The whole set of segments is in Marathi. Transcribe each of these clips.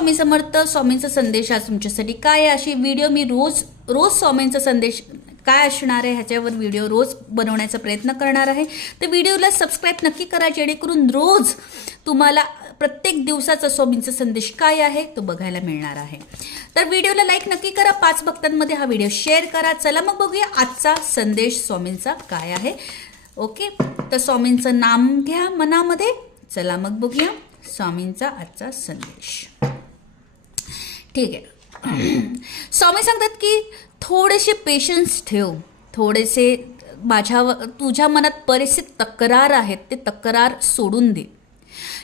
स्वामी समर्थ. स्वामींचा संदेश आज तुमच्यासाठी काय आहे, अशी व्हिडिओ मी रोज स्वामींचा संदेश काय असणार आहे ह्याच्यावर व्हिडिओ रोज बनवण्याचा प्रयत्न करणार आहे. तर व्हिडिओला सबस्क्राईब नक्की करा, जेणेकरून रोज तुम्हाला प्रत्येक दिवसाचा स्वामींचा संदेश काय आहे तो बघायला मिळणार आहे. तर व्हिडिओला लाईक नक्की करा, 5 भक्तांमध्ये हा व्हिडिओ शेअर करा. चला मग बघूया आजचा संदेश स्वामींचा काय आहे. ओके, तर स्वामींचं नाम घ्या मनामध्ये. चला मग बघूया स्वामींचा आजचा संदेश. ठीक आहे. स्वामी सांगतात की थोडेसे पेशन्स ठेव, थोडेसे तुझ्या मनात बरेचसे तक्रार आहेत, ते तक्रार सोडून दे.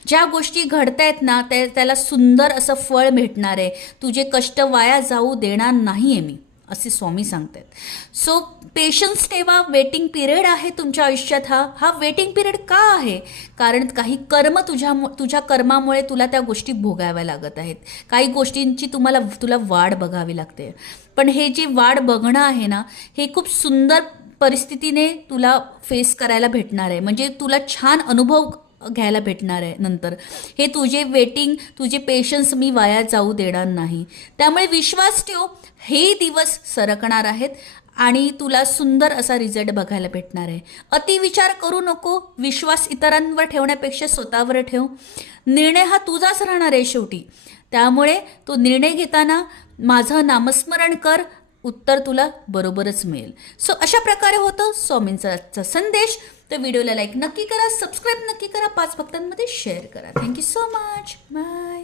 ज्या गोष्टी घडतायत ना त्याला सुंदर असं फळ भेटणार आहे. तुझे कष्ट वाया जाऊ देणार नाही आहे मी, असे स्वामी सांगतात. सो पेशन्स ठेवा. वेटिंग पिरियड आहे तुमच्या आयुष्यात. हा वेटिंग पिरियड का आहे? कारण काही कर्म तुझ्या कर्मामुळे तुला त्या गोष्टी भोगाव्या लागत आहेत. काही गोष्टींची तुला वाढ बघावी लागते. पण हे जे वाढ बघणं आहे ना, हे खूप सुंदर परिस्थितीने तुला फेस करायला भेटणार आहे. म्हणजे तुला छान अनुभव घ्यायला भेटणार आहे नंतर. हे तुझे पेशन्स मी वाया जाऊ देणार नाही. त्यामुळे विश्वास ठेव, हे दिवस सरकणार आहेत आणि तुला सुंदर असा रिझल्ट बघायला भेटणार आहे. अतिविचार करू नको. विश्वास इतरांवर ठेवण्यापेक्षा स्वतःवर ठेव. निर्णय हा तुझाच राहणार आहे शेवटी. त्यामुळे तो निर्णय घेताना माझं नामस्मरण कर, उत्तर तुला बरोबरच मिळेल. सो अशा प्रकारे होतं स्वामींचा संदेश. तर व्हिडिओला लाईक नक्की करा, सबस्क्राईब नक्की करा, 5 भक्तांमध्ये शेअर करा. Thank you so much. बाय.